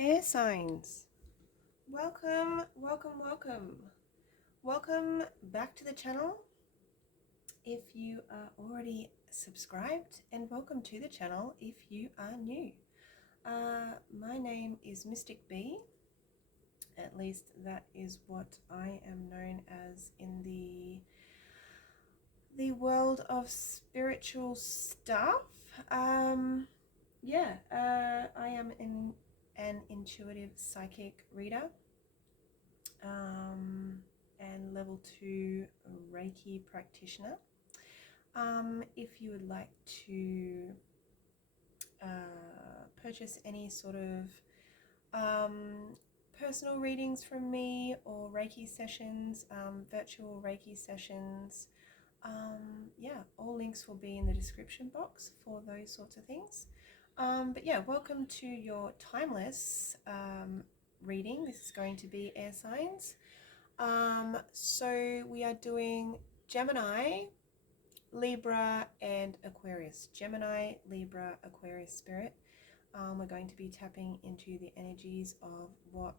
Air signs, welcome, welcome, welcome. Welcome back to the channel if you are already subscribed, and welcome to the channel if you are new. My name is Mystic B, at least that is what I am known as in the world of spiritual stuff. I am an intuitive psychic reader, and level 2 Reiki practitioner. If you would like to purchase any sort of personal readings from me, or Reiki sessions, virtual Reiki sessions, all links will be in the description box for those sorts of things. Welcome to your timeless reading. This is going to be air signs. So we are doing Gemini, Libra, and Aquarius. Gemini, Libra, Aquarius spirit. We're going to be tapping into the energies of what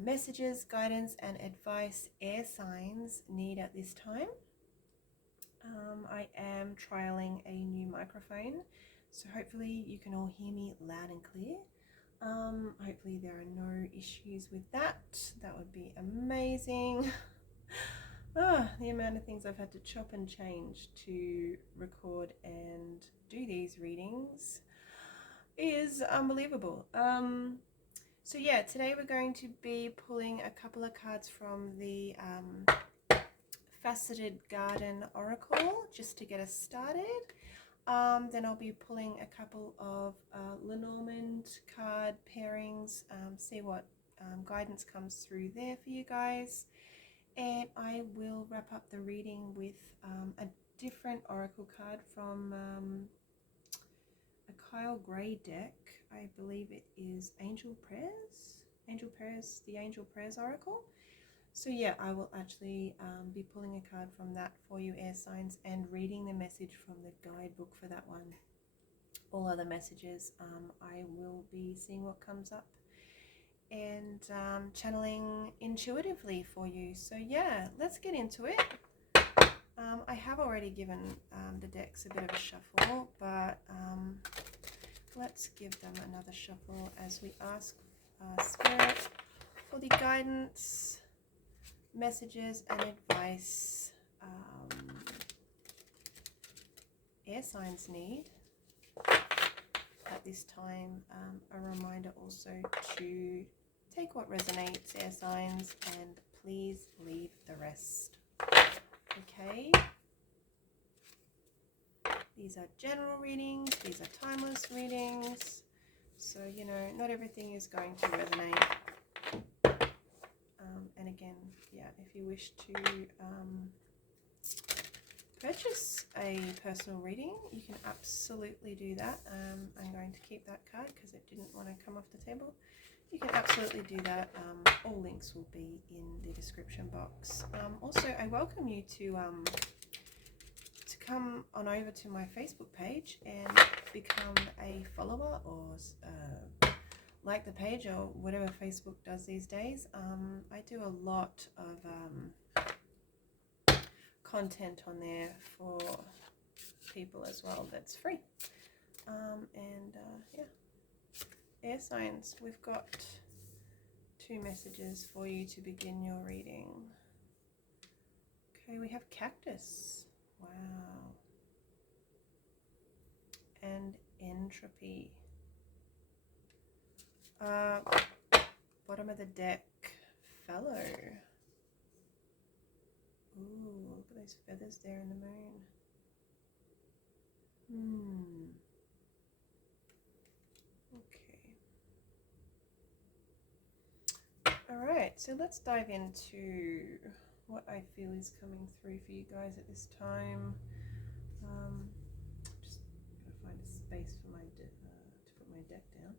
messages, guidance, and advice air signs need at this time. I am trialing a new microphone, so hopefully you can all hear me loud and clear. Hopefully there are no issues with that. That would be amazing. The amount of things I've had to chop and change to record and do these readings is unbelievable. Today we're going to be pulling a couple of cards from the Faceted Garden Oracle just to get us started. Then I'll be pulling a couple of Lenormand card pairings, see what guidance comes through there for you guys. And I will wrap up the reading with a different oracle card from a Kyle Gray deck. I believe it is Angel Prayers, the Angel Prayers Oracle. So yeah, I will actually be pulling a card from that for you, air signs, and reading the message from the guidebook for that one. All other messages, I will be seeing what comes up and channeling intuitively for you. So yeah, let's get into it. I have already given the decks a bit of a shuffle, but let's give them another shuffle as we ask Spirit for the guidance, messages, and advice air signs need at this time. A reminder also to take what resonates, air signs, and please leave the rest. Okay, these are general readings, these are timeless readings, so you know, not everything is going to resonate. And again, yeah, if you wish to purchase a personal reading, you can absolutely do that. I'm going to keep that card because it didn't want to come off the table. You can absolutely do that. All links will be in the description box. Also, I welcome you to come on over to my Facebook page and become a follower, or like the page, or whatever Facebook does these days. I do a lot of content on there for people as well that's free. Air signs, we've got 2 messages for you to begin your reading. Okay, we have cactus. Wow. And entropy. Bottom of the deck, fellow. Ooh, look at those feathers there in the moon. Okay. Alright, so let's dive into what I feel is coming through for you guys at this time. Just gotta find a space for my to put my deck down.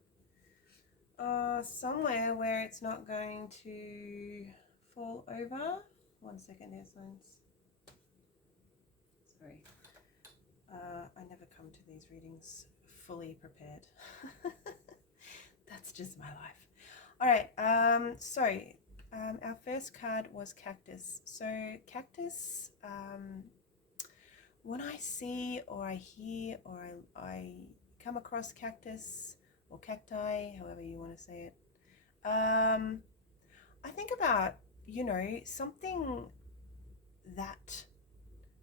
Somewhere where it's not going to fall over. 1 second, air signs. Sorry. I never come to these readings fully prepared. That's just my life. All right. Our first card was cactus. So cactus. When I see or I hear or I come across cactus or cacti, however you want to say it, I think about, something that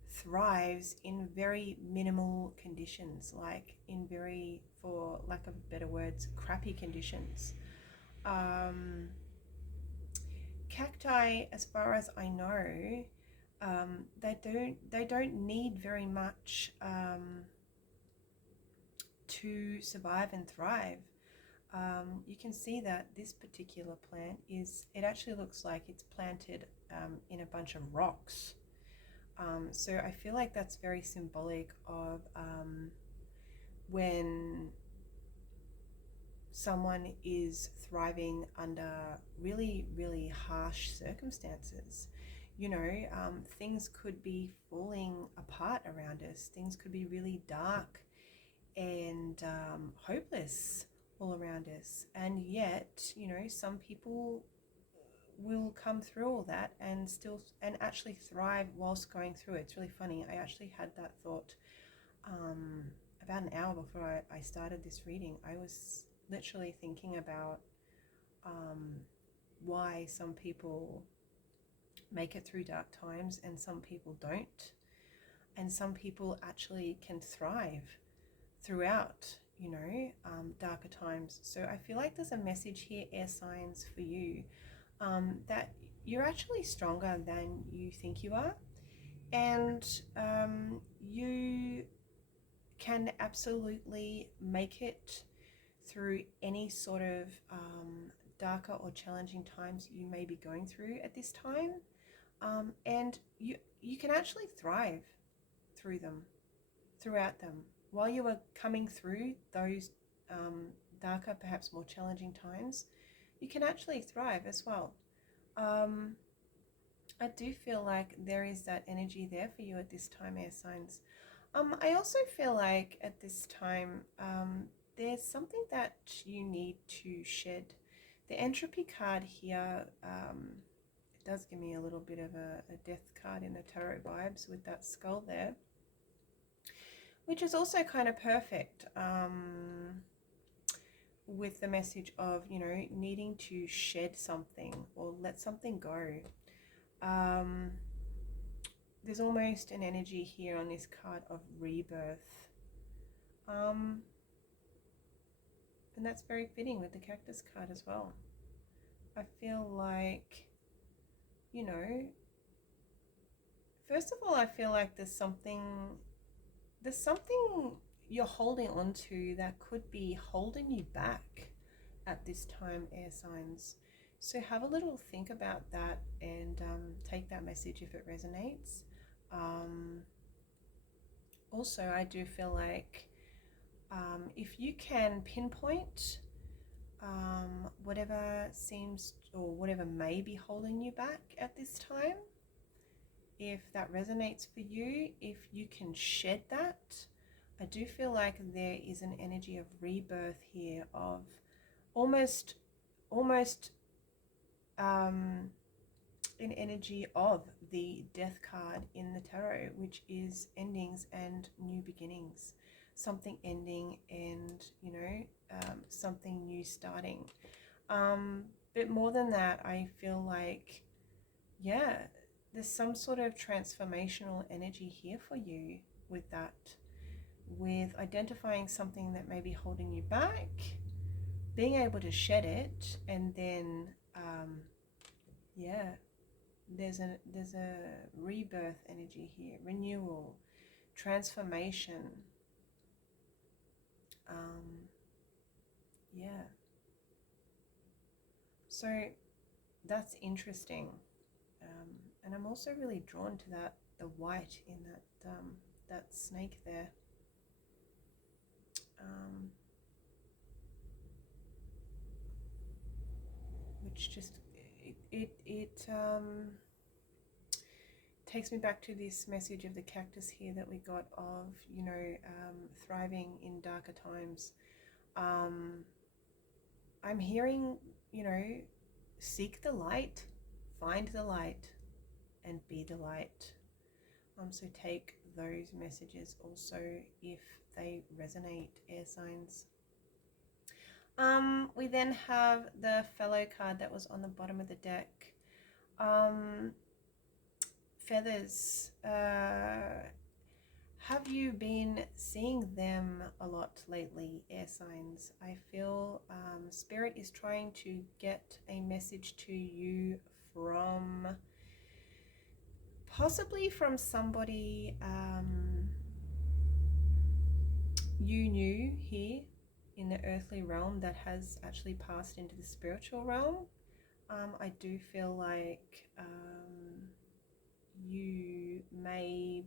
thrives in very minimal conditions, like in very, for lack of better words, crappy conditions. Cacti, as far as I know, they don't need very much to survive and thrive. You can see that this particular plant it actually looks like it's planted in a bunch of rocks. So I feel like that's very symbolic of when someone is thriving under really, really harsh circumstances. Things could be falling apart around us. Things could be really dark and hopeless all around us. And yet, some people will come through all that and actually thrive whilst going through it. It's really funny. I actually had that thought about an hour before I started this reading. I was literally thinking about why some people make it through dark times and some people don't, and some people actually can thrive throughout darker times. So I feel like there's a message here, air signs, for you, that you're actually stronger than you think you are, and you can absolutely make it through any sort of darker or challenging times you may be going through at this time, and you can actually thrive throughout them. While you are coming through those darker, perhaps more challenging times, you can actually thrive as well. I do feel like there is that energy there for you at this time, air signs. I also feel like at this time, there's something that you need to shed. The entropy card here, it does give me a little bit of a death card in the tarot vibes with that skull there, which is also kind of perfect with the message of, needing to shed something or let something go. There's almost an energy here on this card of rebirth. And that's very fitting with the cactus card as well. I feel like, first of all, I feel like there's something you're holding on to that could be holding you back at this time, air signs. So have a little think about that and take that message if it resonates. Also, I do feel like if you can pinpoint whatever seems or whatever may be holding you back at this time, if that resonates for you, if you can shed that, I do feel like there is an energy of rebirth here, of almost an energy of the death card in the tarot, which is endings and new beginnings. Something ending and, something new starting. But more than that, I feel like, there's some sort of transformational energy here for you with that, with identifying something that may be holding you back, being able to shed it, and then, there's a rebirth energy here, renewal, transformation. So that's interesting. And I'm also really drawn to the white in that snake there. Which just it takes me back to this message of the cactus here that we got of, thriving in darker times. I'm hearing, you know, seek the light, find the light, and be the light. So take those messages also if they resonate, air signs. We then have the fellow card that was on the bottom of the deck. Feathers. Have you been seeing them a lot lately, air signs? I feel Spirit is trying to get a message to you from, possibly from somebody you knew here in the earthly realm that has actually passed into the spiritual realm. I do feel like you may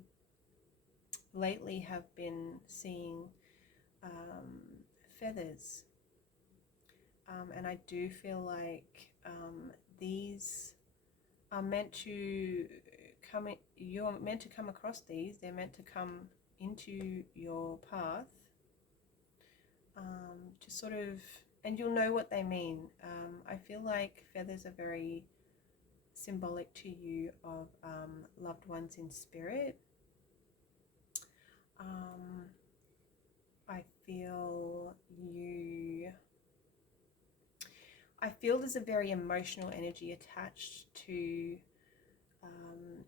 lately have been seeing feathers, and I do feel like these are meant to come in, you're meant to come across these. They're meant to come into your path, to sort of, and you'll know what they mean. I feel like feathers are very symbolic to you of loved ones in spirit. I feel there's a very emotional energy attached to,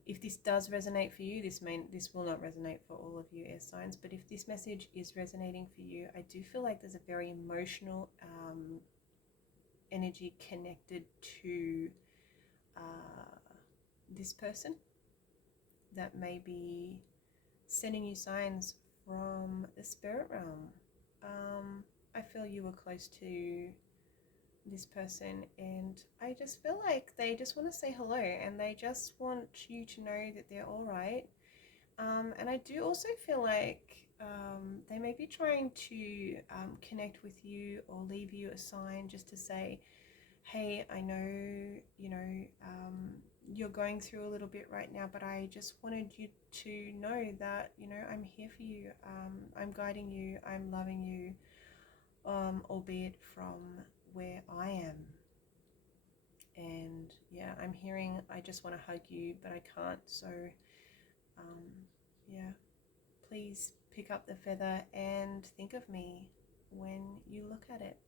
if this does resonate for you, this will not resonate for all of you air signs, but if this message is resonating for you, I do feel like there's a very emotional energy connected to this person that may be sending you signs from the spirit realm. I feel you were close to this person, and I just feel like they just want to say hello, and they just want you to know that they're all right. And I do also feel like they may be trying to connect with you or leave you a sign just to say, hey, I know, you're going through a little bit right now, but I just wanted you to know that, I'm here for you. I'm guiding you. I'm loving you, albeit from where I am. And yeah, I'm hearing, I just want to hug you, but I can't. So yeah, please pick up the feather and think of me when you look at it.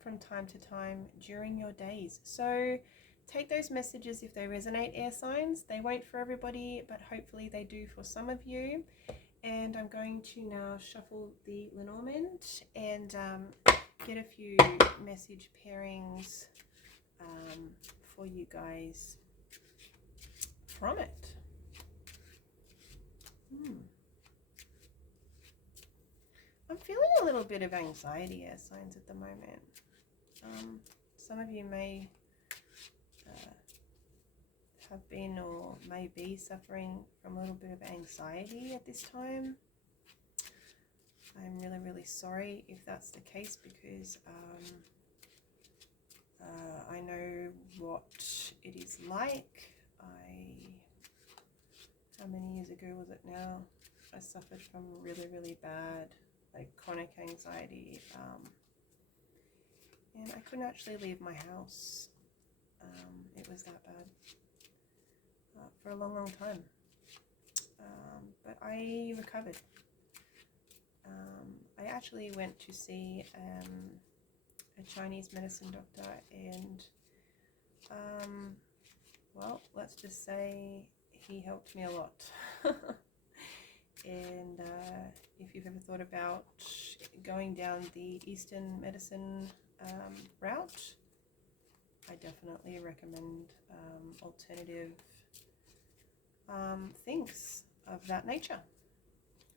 From time to time during your days. So take those messages if they resonate, air signs. They won't for everybody, but hopefully they do for some of you. And I'm going to now shuffle the Lenormand and get a few message pairings for you guys from it. I'm feeling a little bit of anxiety, air signs, at the moment. Some of you may have been or may be suffering from a little bit of anxiety at this time. I'm really, really sorry if that's the case, because I know what it is like. How many years ago was it now? I suffered from really, really bad, like chronic anxiety, and I couldn't actually leave my house. It was that bad for a long, long time, but I recovered. I actually went to see a Chinese medicine doctor, and well, let's just say he helped me a lot. And if you've ever thought about going down the Eastern medicine route, I definitely recommend alternative things of that nature.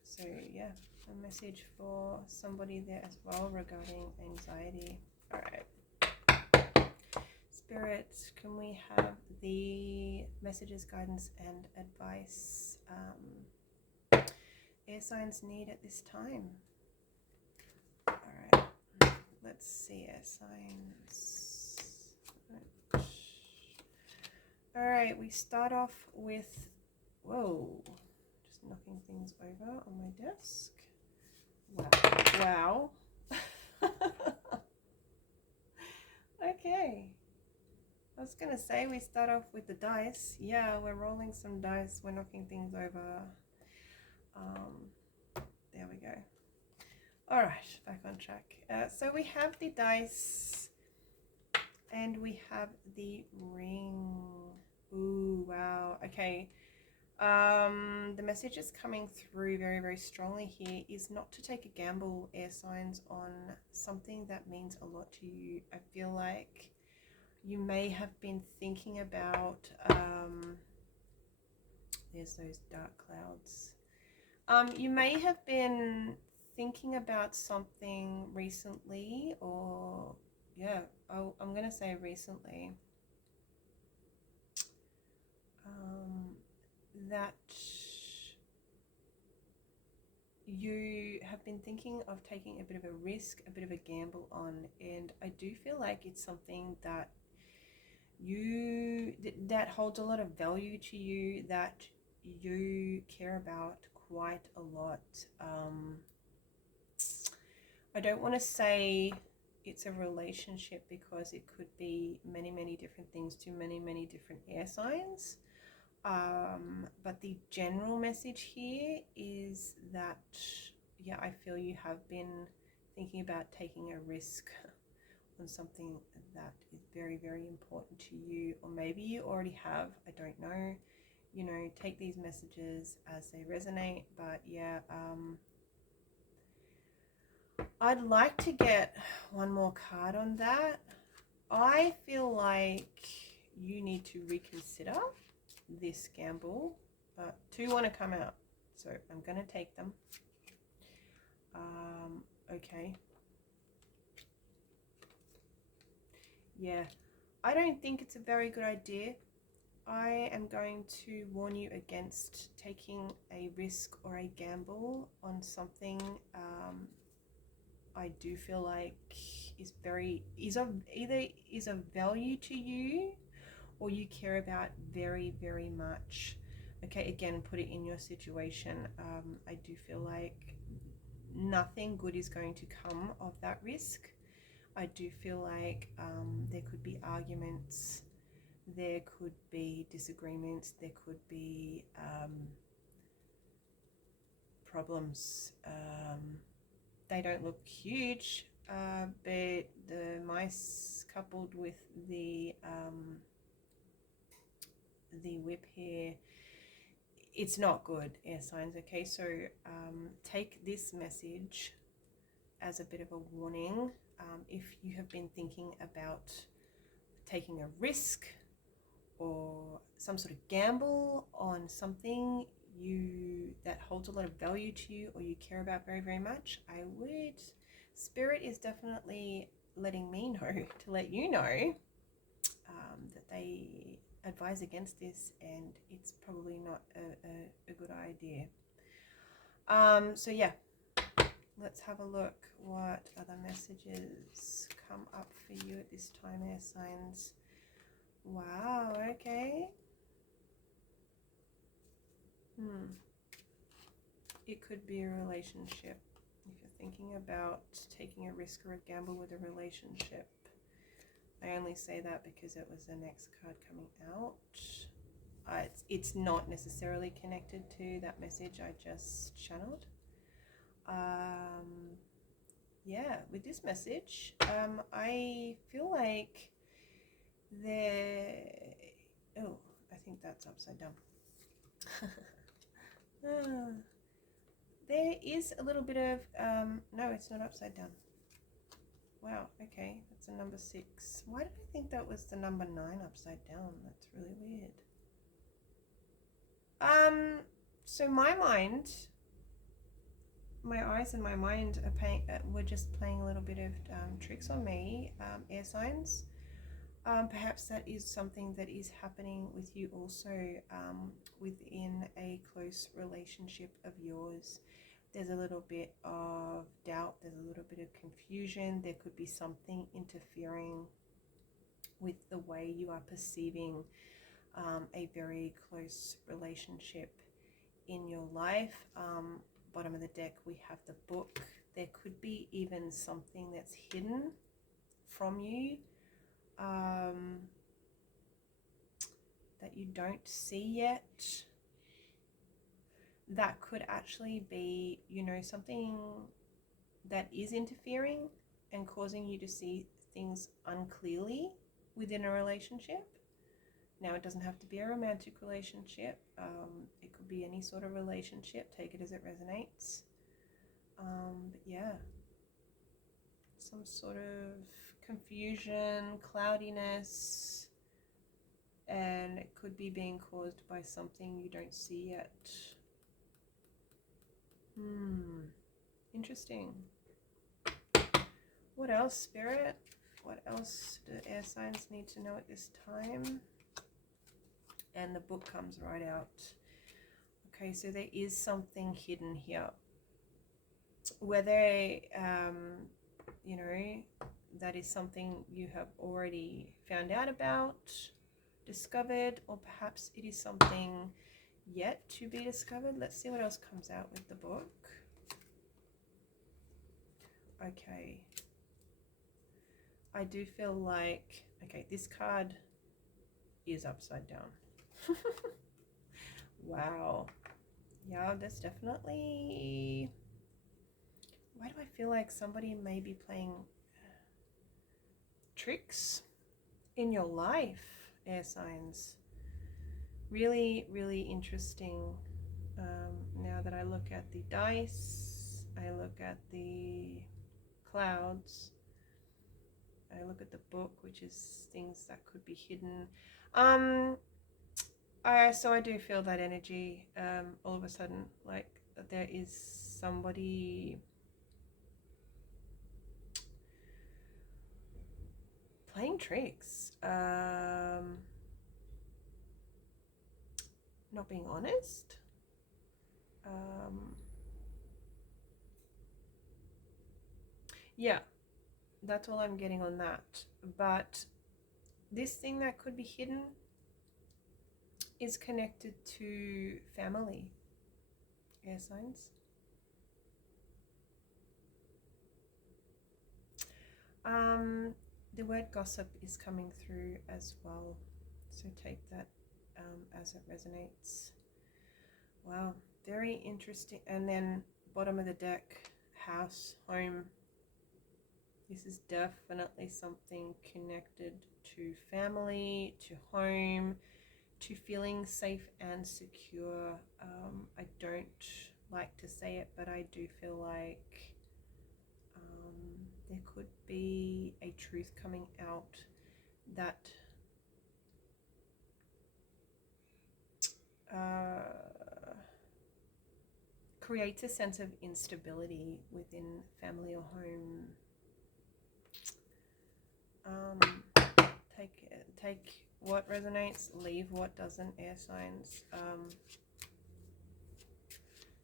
So yeah, a message for somebody there as well regarding anxiety. All right. Spirit, can we have the messages, guidance, and advice air signs need at this time? All right. Let's see, air signs. All right, we start off with, whoa, just knocking things over on my desk. Wow. Okay. I was gonna say we start off with the dice. Yeah, we're rolling some dice. We're knocking things over. There we go. All right, back on track. So we have the dice, and we have the ring. Ooh, wow. Okay. The message is coming through very, very strongly here is not to take a gamble, air signs, on something that means a lot to you. I feel like you may have been thinking about, there's those dark clouds. You may have been thinking about something recently, or yeah, I'm going to say recently, that you have been thinking of taking a bit of a risk, a bit of a gamble on, and I do feel like it's something that that holds a lot of value to you, that you care about quite a lot. I don't want to say it's a relationship because it could be many, many different things to many, many different air signs. But the general message here is that, yeah, I feel you have been thinking about taking a risk on something that is very, very important to you, or maybe you already have, I don't know. You know, take these messages as they resonate, but yeah, I'd like to get one more card on that. I feel like you need to reconsider this gamble. Two want to come out, so I'm going to take them. Okay. Yeah, I don't think it's a very good idea. I am going to warn you against taking a risk or a gamble on something I do feel like is of value to you, or you care about very, very much. Okay, again, put it in your situation. I do feel like nothing good is going to come of that risk. I do feel like there could be arguments, there could be disagreements, there could be problems. They don't look huge, but the mice coupled with the whip here, it's not good, air signs. Okay, so take this message as a bit of a warning. If you have been thinking about taking a risk or some sort of gamble on something that holds a lot of value to you, or you care about very, very much, Spirit is definitely letting me know to let you know that they advise against this, and it's probably not a good idea. So yeah, let's have a look what other messages come up for you at this time, air signs. Wow, okay. It could be a relationship. If you're thinking about taking a risk or a gamble with a relationship. I only say that because it was the next card coming out. It's not necessarily connected to that message I just channeled. Yeah, with this message, I feel like oh, I think that's upside down. There is a little bit of, no, it's not upside down. Wow, okay, that's a number 6. Why did I think that was the number 9 upside down? That's really weird. So my eyes and my mind were just playing a little bit of tricks on me, air signs. Perhaps that is something that is happening with you also within a close relationship of yours. There's a little bit of doubt, there's a little bit of confusion, there could be something interfering with the way you are perceiving a very close relationship in your life. bottom of the deck, we have the book. There could be even something that's hidden from you that you don't see yet. That could actually be, you know, something that is interfering and causing you to see things unclearly within a relationship. Now, it doesn't have to be a romantic relationship. It could be any sort of relationship. Take it as it resonates. But yeah, some sort of confusion, cloudiness, and it could be being caused by something you don't see yet. Interesting. What else, Spirit? What else do air signs need to know at this time? And the book comes right out. Okay, so there is something hidden here. Whether, you know, that is something you have already found out about, discovered, or perhaps it is something yet to be discovered. Let's see what else comes out with the book. Okay. I do feel like, okay, this card is upside down. Wow. Yeah, there's definitely... Why do I feel like somebody may be playing tricks in your life, air signs? Really, really interesting. Now that I look at the dice, I look at the clouds, I look at the book, which is things that could be hidden. So I do feel that energy all of a sudden, like that there is somebody playing tricks, not being honest. Yeah, that's all I'm getting on that. But this thing that could be hidden is connected to family, air signs. The word gossip is coming through as well, so take that as it resonates. Wow, very interesting. And then bottom of the deck, house, home. This is definitely something connected to family, to home, to feeling safe and secure. I don't like to say it, but I do feel like there could be a truth coming out that creates a sense of instability within family or home. Take what resonates, leave what doesn't, air signs.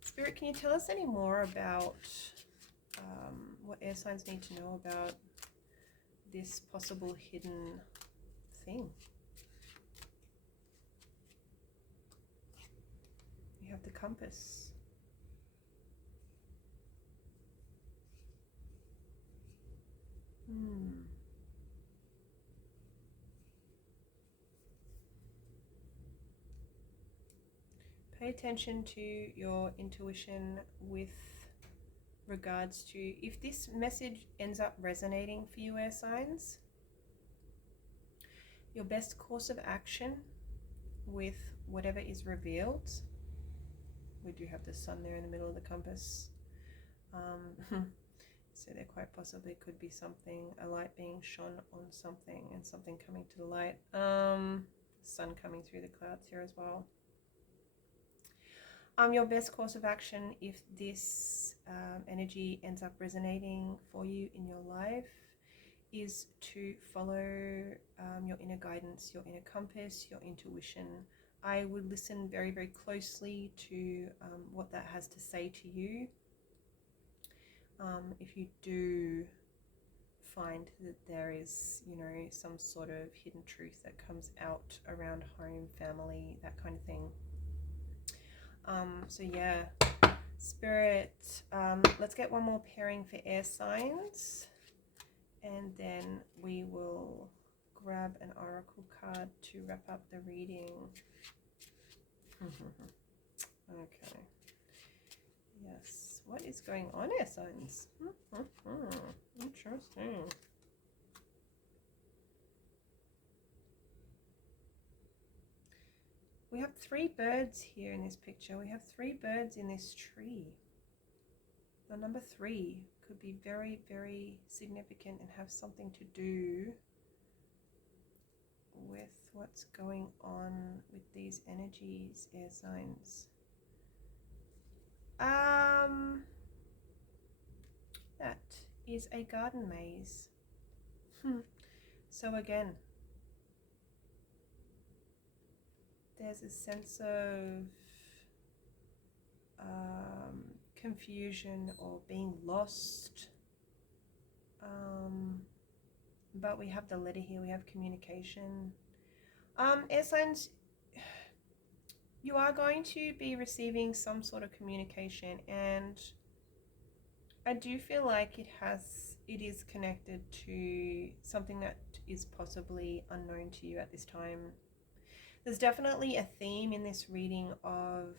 Spirit, can you tell us any more about what air signs need to know about this possible hidden thing? You have the compass. Pay attention to your intuition with regards to if this message ends up resonating for you, air signs. Your best course of action with whatever is revealed. We do have the sun there in the middle of the compass. So there quite possibly could be something, a light being shone on something and something coming to the light. Sun coming through the clouds here as well. Your best course of action, if this energy ends up resonating for you in your life, is to follow your inner guidance, your inner compass, your intuition. I would listen very, very closely to what that has to say to you. If you do find that there is, you know, some sort of hidden truth that comes out around home, family, that kind of thing. So yeah, Spirit, let's get one more pairing for air signs, and then we will grab an oracle card to wrap up the reading. Okay. Yes. What is going on, air signs? Interesting. We have 3 birds here in this picture. We have 3 birds in this tree. The number 3 could be very, very significant and have something to do with what's going on with these energies, air signs. That is a garden maze. So again, there's a sense of confusion or being lost. But we have the letter here, we have communication. Air signs, you are going to be receiving some sort of communication, and I do feel like it is connected to something that is possibly unknown to you at this time. There's definitely a theme in this reading of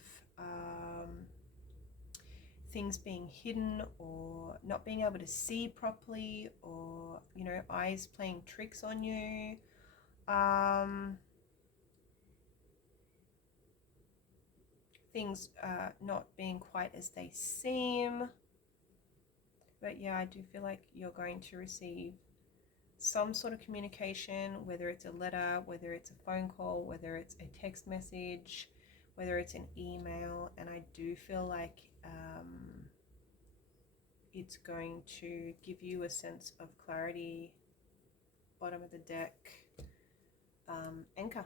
things being hidden or not being able to see properly, or, you know, eyes playing tricks on you. Things not being quite as they seem. But yeah, I do feel like you're going to receive some sort of communication, whether it's a letter, whether it's a phone call, whether it's a text message, whether it's an email. And I do feel like it's going to give you a sense of clarity. Bottom of the deck, anchor.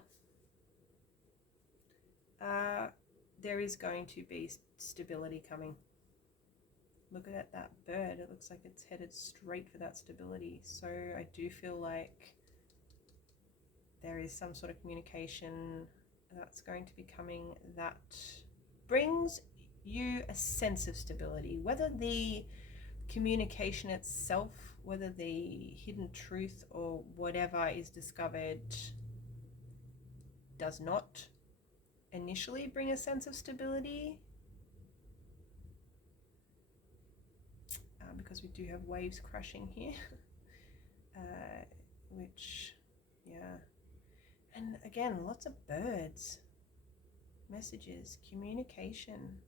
There is going to be stability coming. Look at that bird. It looks like it's headed straight for that stability. So I do feel like there is some sort of communication that's going to be coming that brings you a sense of stability. Whether the communication itself, whether the hidden truth or whatever is discovered does not initially bring a sense of stability, because we do have waves crashing here, which, yeah. And again, lots of birds, messages, communication.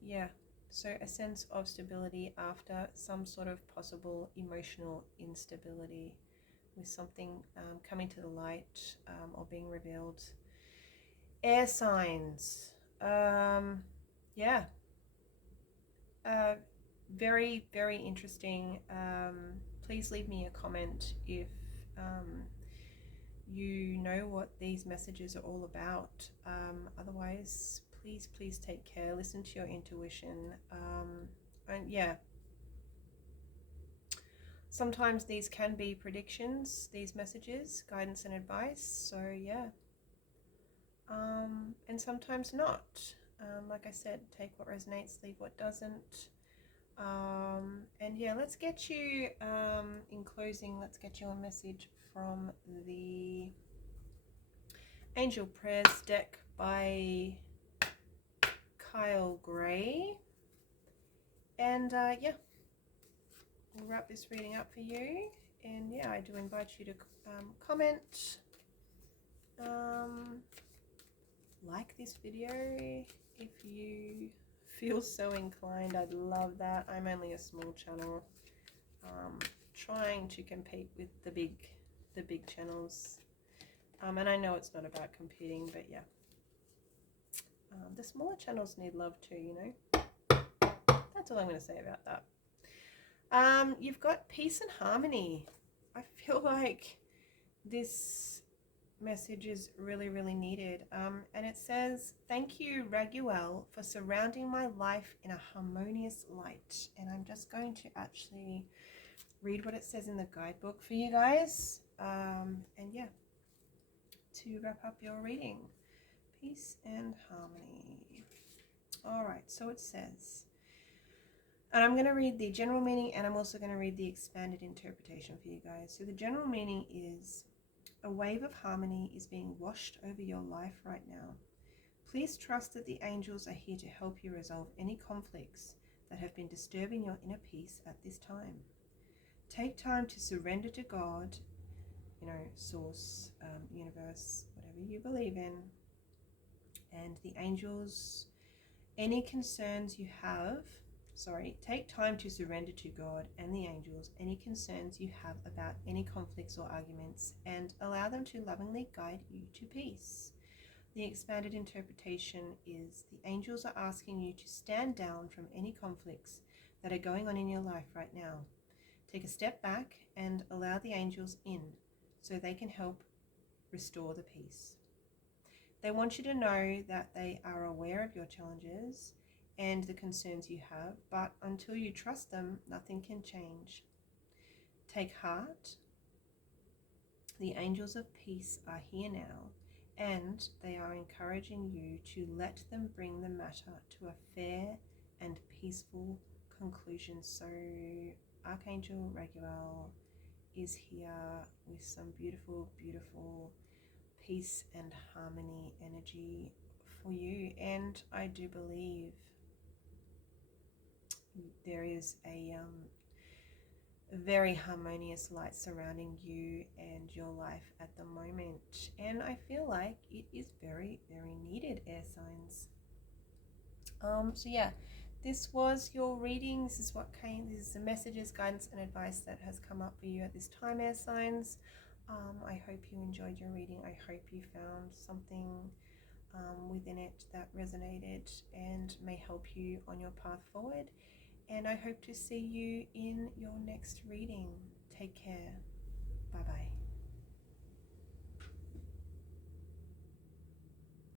Yeah, so a sense of stability after some sort of possible emotional instability, with something coming to the light or being revealed. Air signs. Yeah. Very, very interesting. Please leave me a comment if you know what these messages are all about. Otherwise, please take care. Listen to your intuition. And yeah, sometimes these can be predictions, these messages, guidance and advice. So yeah, and sometimes not. Like I said, take what resonates, leave what doesn't. And yeah, let's get you, in closing, let's get you a message from the Angel Prayers deck by Kyle Gray. And yeah, we'll wrap this reading up for you. And yeah, I do invite you to comment, like this video if you feel so inclined. I'd love that. I'm only a small channel, trying to compete with the big channels, and I know it's not about competing, but yeah, the smaller channels need love too, you know. That's all I'm going to say about that. You've got peace and harmony. I feel like this message is really, really needed. And it says, "Thank you, Raguel, for surrounding my life in a harmonious light." And I'm just going to actually read what it says in the guidebook for you guys. And yeah, to wrap up your reading. Peace and harmony. All right, so it says, and I'm going to read the general meaning, and I'm also going to read the expanded interpretation for you guys. So the general meaning is, a wave of harmony is being washed over your life right now. Please trust that the angels are here to help you resolve any conflicts that have been disturbing your inner peace at this time. Take time to surrender to God, source, universe, whatever you believe in, and the angels, any concerns you have. Take time to surrender to God and the angels any concerns you have about any conflicts or arguments, and allow them to lovingly guide you to peace. The expanded interpretation is, the angels are asking you to stand down from any conflicts that are going on in your life right now. Take a step back and allow the angels in so they can help restore the peace. They want you to know that they are aware of your challenges and the concerns you have, but until you trust them, nothing can change. Take heart. The angels of peace are here now, and they are encouraging you to let them bring the matter to a fair and peaceful conclusion. So Archangel Raguel is here with some beautiful, beautiful peace and harmony energy for you. And I do believe there is a very harmonious light surrounding you and your life at the moment, and I feel like it is very, very needed, air signs. So yeah, this was your reading. This is what came. This is the messages, guidance, and advice that has come up for you at this time, air signs. I hope you enjoyed your reading. I hope you found something within it that resonated and may help you on your path forward. And I hope to see you in your next reading. Take care. Bye-bye.